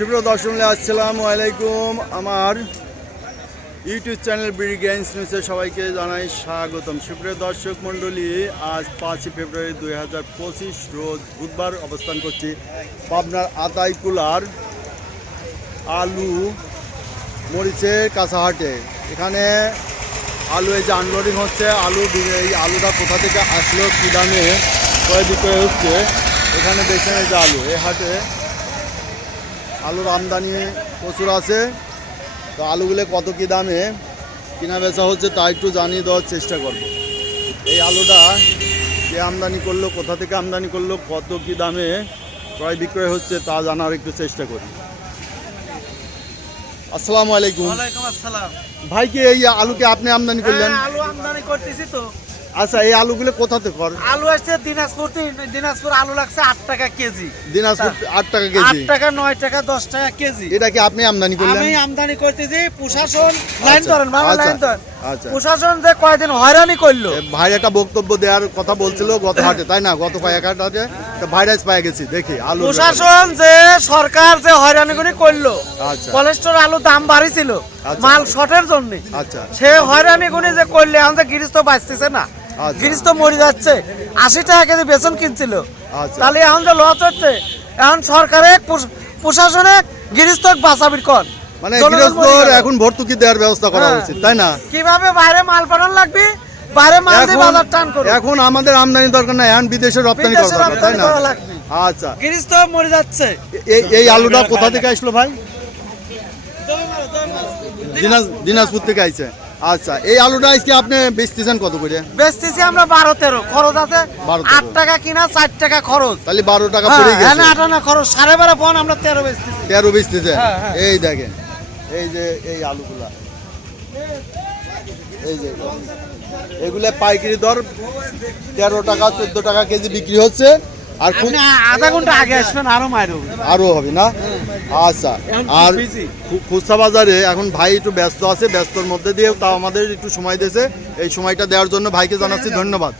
সুপ্রিয় দর্শক, আসসালামু আলাইকুম। আমার ইউটিউব চ্যানেল ব্রিগেন্স নিউজে সবাইকে জানাই স্বাগতম। সুপ্রিয় দর্শক মণ্ডলী, আজ 5 ফেব্রুয়ারি 2025 রোজ বুধবার অবস্থান করছি পাবনার আতাইকুলার আলু মরিচের কাছাহাটে। এখানে আলু এই যে আনলোডিং হচ্ছে, এই আলুটা কোথা থেকে আসলো, কী দামে ক্রয় বিক্রয় হচ্ছে এখানে দেখছেন। এই যে আলু, এই হাটে আলুর আমদানি প্রচুর আছে। তো আলুগুলো কত কী দামে কিনা বেচা হচ্ছে তা একটু জানিয়ে দেওয়ার চেষ্টা করব। এই আলুটা কে আমদানি করলো, কোথা থেকে আমদানি করলো, কত কী দামে ক্রয় বিক্রয় হচ্ছে তা জানার একটু চেষ্টা করি। আসসালামু আলাইকুম। ওয়ালাইকুম আসসালাম। ভাই, কি এই আলুকে আপনি আমদানি করলেন? আলু আমদানি করতেছি তো। আচ্ছা, এই আলুগুলো কোথা থেকে কর? আলু আসছে দিনাজপুর আলু লাগছে 8 টাকা কেজি। দিনাজপুর 8 টাকা কেজি? 8 টাকা, 9 টাকা, 10 টাকা কেজি। এটা কি আপনি আমদানি করলেন? আমি আমদানি করতেছি। প্রশাসন লাইন ধরেন, বাংলা লাইন ধরেন। আচ্ছা, প্রশাসন যে কয়দিন হয়রানি করলো। ভাই একটা বক্তব্য দেওয়ার কথা বলছিল গত হাটে, তাই না? গত কয়েক হাটে ভাইরাস পাই গেছি দেখি আলু। প্রশাসন যে সরকার যে হয়রানিগুলি করলো, আচ্ছা, কোলেস্টোর আলু দাম বাড়িছিল আচ্ছা, মাল শর্টের জন্য। আচ্ছা, সে হয়রানিগুলি যে করলে এখন যে গিরিস্ত বাঁচতেছে না, আচ্ছা, গিরিস্ত মরে যাচ্ছে। 80 টাকা কেজি বেতন কিনছিল, আচ্ছা। তাহলে এখন যে লস হচ্ছে, এখন সরকারে প্রশাসনে গিরিস্তক বাঁচাবির কর, মানে গৃহস্থর এখন ভর্তুকি দেওয়ার ব্যবস্থা করা উচিত, তাই না? কিভাবে বাইরে মাল পাঠানো লাগবে, বাইরে মাল দিয়ে বাজার টান করো। এখন আমাদের আমদানি দরকার নাই, এখন বিদেশে রপ্তানি করা দরকার, তাই না? আচ্ছা, গিরিস্ত মরে যাচ্ছে। এই আলুটা কোথা থেকে আসলো ভাই? দিনাজপুর থেকে আইছে। আচ্ছা, এই আলুটা আজকে আপনি বেচতেছেন কত করে? বেচতেছি আমরা 12-13, খরচ আছে 8 টাকা কিনা, 4 টাকা খরচ, তাহলে 12 টাকা পড়ে গেছে। হ্যাঁ, 8 আনা খরচ, 12.5 পণ আমরা 13 বেচতেছি। 13 বেচতেছেন? হ্যাঁ, হ্যাঁ। এই দেখেন, এই যে এই আলুগুলা, এই যে এগুলা পাইকারি দর 13 টাকা 14 টাকা কেজি বিক্রি হচ্ছে। আর আপনি আধা ঘন্টা আগে আসবেন, আরো হবে না? আচ্ছা, আর খুচরা বাজারে এখন ভাই একটু ব্যস্ত আছে, ব্যস্তর মধ্যে দিয়ে তাও আমাদের একটু সময় দিয়েছে। এই সময়টা দেওয়ার জন্য ভাইকে জানাচ্ছি ধন্যবাদ।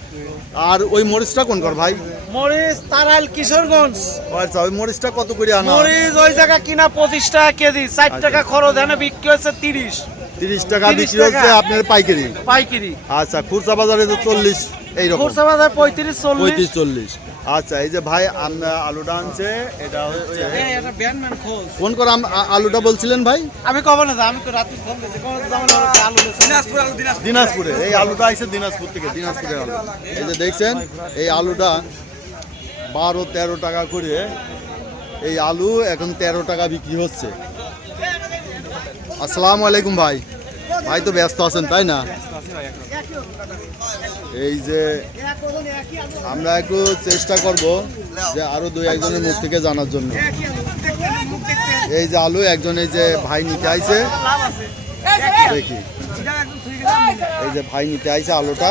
আর ওই মরিচটা কোন কর ভাই? মরিচ তারাইল কিশোরগঞ্জ। আচ্ছা, ওই মরিচটা কত করে আনা? মরিচ ওই জায়গা কিনা 25 টাকা কেজি, 4 টাকা খরচ, এখানে বিক্রি হচ্ছে 30 টাকা বিক্রি হচ্ছে আপনার পাইকারি। আচ্ছা, খুচরা বাজারে তো 40 এইরকম। খুচরা বাজার 35-40। আচ্ছা, এই যে ভাই আমরা আলুটা আনছে, এটা হচ্ছে এটা ব্যানম্যান খোঁজ। কোন করে আলুটা বলছিলেন ভাই? আমি কব না, আমি তো রাতে ফোন দিছি, কোন জামাল আলু দিনাজপুরে। এই আলুটা আইছে দিনাজপুর থেকে, দিনাজপুরের আলু। এই যে দেখছেন, এই আলুটা 12-13 টাকা করে এই আলু এখন 13 টাকা বিক্রি হচ্ছে। আসসালামু আলাইকুম ভাই। ভাই তো ব্যস্ত আছেন, তাই না? এই যে আমরা একটু চেষ্টা করব যে আরো 2-1 মুখ থেকে জানার জন্য। এই যে আলু একজন এই যে ভাই নিতে আইছে, দেখি এই যে ভাই নিতে আইছে আলুটা।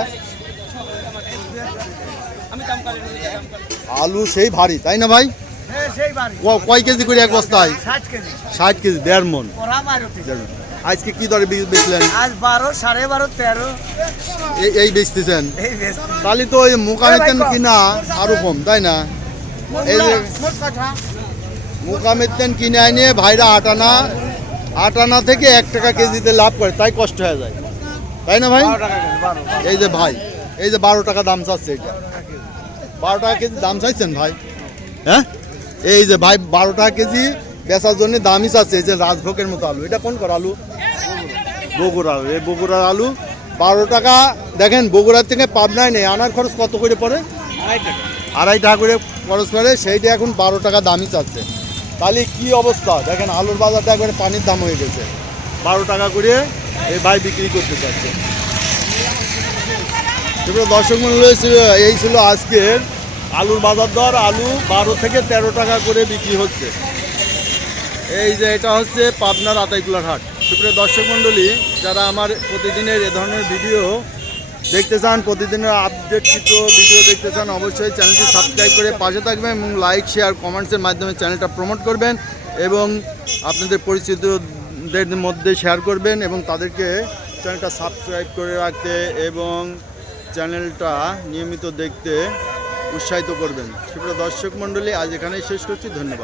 আলু সেই ভারী, তাই না ভাই? কয় কেজি করে এক বস্তায়? 60 কেজি, 1.5 মণ। আজকে কি দরে বেচলেন? আজ 12, 12.5, 13 এই বেচতেছেন? তাহলে তো ওই মোকামেতেন কিনা আরো কম, তাই না? এই যে মোকামেতেন কিনে আনে ভাইরা 8 আনা থেকে 1 টাকা কেজিতে লাভ করে, তাই কষ্ট হয়ে যায়, তাই না ভাই? এই যে ভাই, এই যে 12 টাকা দাম চাচ্ছে, এটা 12 টাকা কেজি দাম চাইছেন ভাই? হ্যাঁ, এই যে ভাই 12 টাকা কেজি বেচার জন্য দামই চাচ্ছে। এই যে রাজভোগের মতো আলু, এটা কোন কর আলু? বগুড়া। এই বগুড়ার আলু 12 টাকা। দেখেন, বগুড়ার থেকে পাবনায় নেই, আনার খরচ কত করে পড়ে? 2.5 টাকা করে খরচ করে, সেইটা এখন 12 টাকা দামই চাচ্ছে। তাহলে কি অবস্থা দেখেন, আলুর বাজারটা একবারে পানির দাম হয়ে গেছে। 12 টাকা করে এই ভাই বিক্রি করতে চাচ্ছে। দর্শক মূল্য এই ছিল আজকের আলুর বাজার দর। আলু 12 থেকে 13 টাকা করে বিক্রি হচ্ছে। এই যে এটা হচ্ছে পাবনার আতাইকুলার হাট। সুপ্রিয় দর্শক মণ্ডলী, যারা আমার প্রতিদিনের এ ধরনের ভিডিও দেখতে চান, প্রতিদিনের আপডেটকৃত ভিডিও দেখতে চান, অবশ্যই চ্যানেলটি সাবস্ক্রাইব করে পাশে থাকবেন এবং লাইক, শেয়ার, কমেন্টসের মাধ্যমে চ্যানেলটা প্রমোট করবেন এবং আপনাদের পরিচিতদের মধ্যে শেয়ার করবেন এবং তাদেরকে চ্যানেলটা সাবস্ক্রাইব করে রাখতে এবং চ্যানেলটা নিয়মিত দেখতে উৎসাহিত করবেন। সুপ্রিয় দর্শক মণ্ডলী, আজ এখানেই শেষ করছি। ধন্যবাদ।